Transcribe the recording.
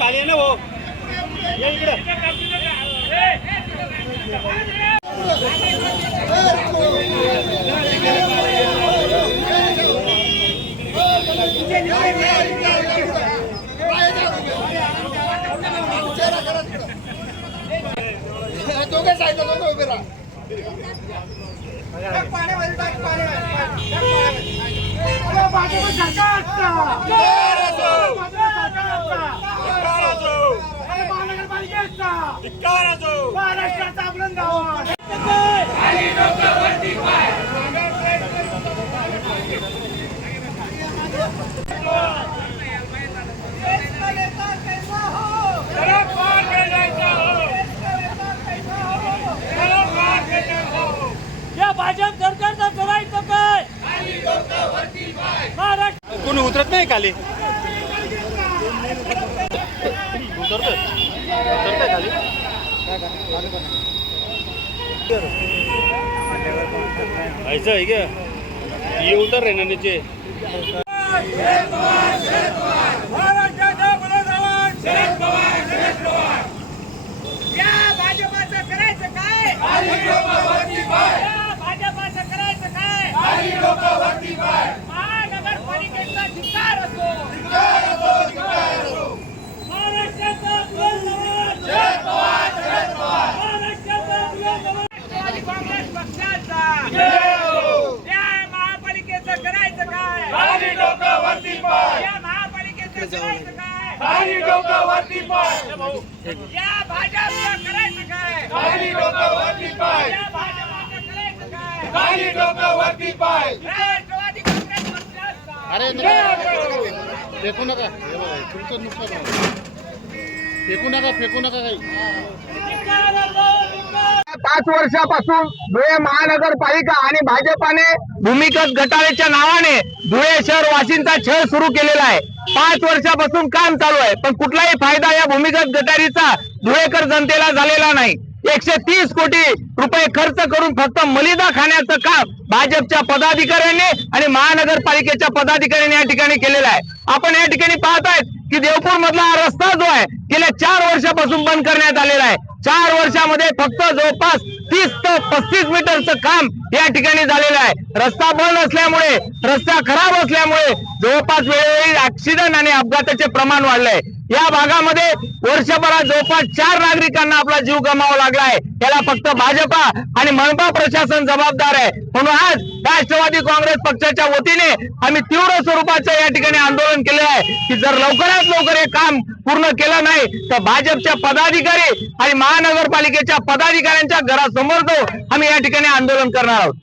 खाली आहे ना भाऊ ये इकडं. दोघे साईडला दोघे उभे राहा महाराष्ट्राचा आपलं गाव. या भाजप सरकारचं करायचं काय महाराष्ट्र कोणी उतरत नाही खाली? उतरतोय उतरतोय खाली ऐसा है क्या? ये उतर रहे ना नीचे या भाजपाचं करायचं काय या भाजपाचं करायचं काय महानगरपालिकेचा धिक्कार असो महाराष्ट्राचा बुलंदवाज! महाराष्ट्राचा बुलंदवाज! राष्ट्रवादी काँग्रेस पक्षाचा या महापालिकेचं करायचं काय या महापालिकेचं करायचं काय या भाजपचं करायचं काय? या भाजपाचं करायचं काय? राष्ट्रवादी काँग्रेस पक्षाचा फेकू नका. हे बघा, तुमचं नुकसान होणार. फेकू नका फेकू नका काही. पाच वर्षापासून धुळे महानगरपालिका आणि भाजपाने भूमिगत गटारेच्या नावाने धुळे शहर वाशींचा छळ सुरू केलेला आहे. पाच वर्षापासून काम चालू आहे पण कुठलाही फायदा या भूमिगत गटारीचा धुळेकर जनतेला झालेला नाही. एकशे तीस कोटी रुपये खर्च करून फक्त मलिदा खाण्याचं काम भाजपच्या पदाधिकाऱ्यांनी आणि महानगरपालिकेच्या पदाधिकाऱ्यांनी या ठिकाणी केलेलं आहे. आपण या ठिकाणी पाहत आहेत की देवपूर मधला हा रस्ता जो आहे गेल्या चार वर्षापासून बंद करण्यात आलेला आहे. चार वर्षामध्ये फक्त जवळपास तीस ते पस्तीस मीटरचं काम या ठिकाणी झालेलं आहे. रस्ता बंद असल्यामुळे रस्ता खराब असल्यामुळे जवळपास वेळोवेळी ऍक्सिडेंट आणि अपघाताचे प्रमाण वाढलंय. या भागामध्ये वर्षभरात जवळपास चार नागरिकांना आपला जीव गमावा लागला आहे. याला फक्त भाजपा आणि मनपा प्रशासन जबाबदार आहे. म्हणून आज राष्ट्रवादी काँग्रेस पक्षाच्या वतीने आम्ही तीव्र स्वरूपाचं या ठिकाणी आंदोलन केलं आहे. की जर लवकरात लवकर हे काम पूर्ण केलं नाही तर भाजपच्या पदाधिकारी आणि महानगरपालिकेच्या पदाधिकाऱ्यांच्या घरासमोर जाऊ आम्ही या ठिकाणी आंदोलन करणार आहोत.